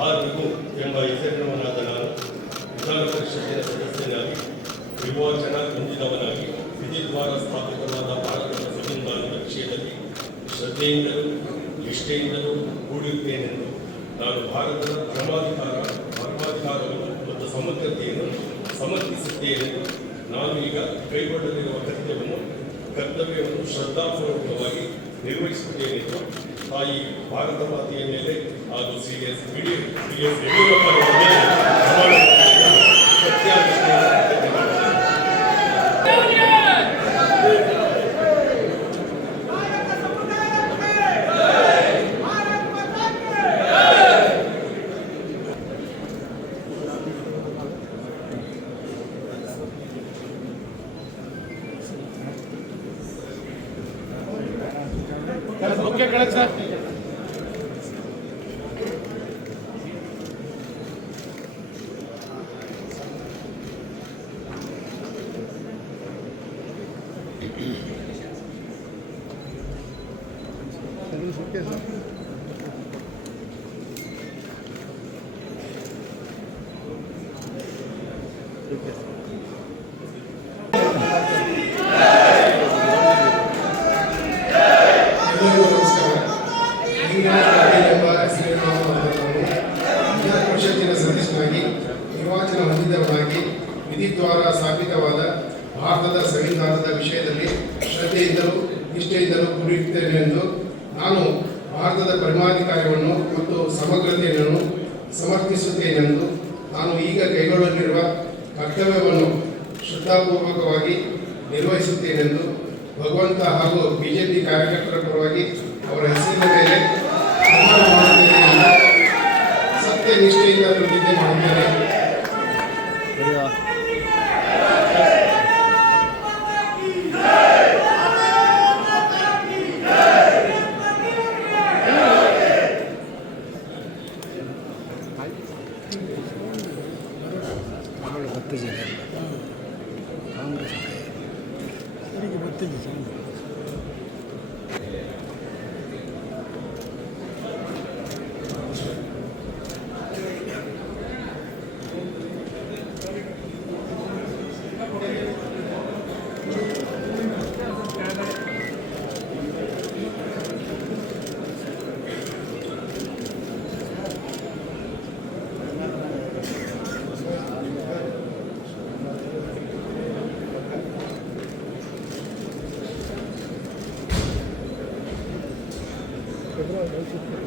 ಆರ್ವಿಗೂ ಎಂಬ ಹೆಸರಿನವನಾದ ನಾನು ವಿಧಾನ ಪರಿಷತ್ತಿನ ಸದಸ್ಯನಾಗಿ ವಿಮೋಚನಾ ಹೊಂದಿದವನಾಗಿ ವಿಧಿದ್ವಾರ ಸ್ಥಾಪಿತವಾದ ಭಾರತದ ಸಂವಿಧಾನದ ವಿಷಯದಲ್ಲಿ ಶ್ರದ್ಧೆಯಿಂದಲೂ ನಿಷ್ಠೆಯಿಂದಲೂ ಕೂಡಿರುತ್ತೇನೆಂದು ನಾನು ಭಾರತದ ಪರಮಾಧಿಕಾರವನ್ನು ಮತ್ತು ಸಮಗ್ರತೆಯನ್ನು ಸಮರ್ಥಿಸುತ್ತೇನೆಂದು ನಾನು ಈಗ ಕೈಗೊಳ್ಳಲಿರುವ ಕರ್ತವ್ಯವನ್ನು ಶ್ರದ್ಧಾಪೂರ್ವಕವಾಗಿ ನಿರ್ವಹಿಸುತ್ತೇನೆಂದು ತಾಯಿ ಭಾರತ ಮಾತೆಯ ಮೇಲೆ ಹಾಗೂ ಸಿ.ಎಸ್. ಯಡಿಯೂರಪ್ಪನವರ ಮೇಲೆ ಓಕೆ ಕಳಿಸಿ ಸರ್. ಪರಿಷತ್ತಿನ ಸದಸ್ಯನಾಗಿ ನಿರ್ವಾಚನ ಹೊಂದಿದವನಾಗಿ ವಿಧಿದ್ವಾರ ಸ್ಥಾಪಿತವಾದ ಭಾರತದ ಸಂವಿಧಾನದ ವಿಷಯದಲ್ಲಿ ಶ್ರದ್ಧೆಯಿಂದಲೂ ನಿಷ್ಠೆಯಿಂದಲೂ ಕೂಡಿರುತ್ತೇನೆಂದು ನಾನು ಭಾರತದ ಪರಮಾಧಿಕಾರವನ್ನು ಮತ್ತು ಸಮಗ್ರತೆಯನ್ನು ಸಮರ್ಥಿಸುತ್ತೇನೆಂದು ನಾನು ಈಗ ಕೈಗೊಳ್ಳಲಿರುವ ಕರ್ತವ್ಯವನ್ನು ಶ್ರದ್ಧಾಪೂರ್ವಕವಾಗಿ ನಿರ್ವಹಿಸುತ್ತೇನೆಂದು ಭಗವಂತ ಹಾಗೂ ಬಿಜೆಪಿ ಕಾರ್ಯಕರ್ತರ ಪರವಾಗಿ ಅವರ ಹೆಸರಿನ ಮೇಲೆ ಪ್ರಮಾಣ ಮಾಡುತ್ತೇನೆ ಎಂದು ಸತ್ಯ ನಿಷ್ಠೆಯಿಂದ ಪ್ರತಿಜ್ಞೆ ಮಾಡುತ್ತೇನೆ. ಭಕ್ತಜನ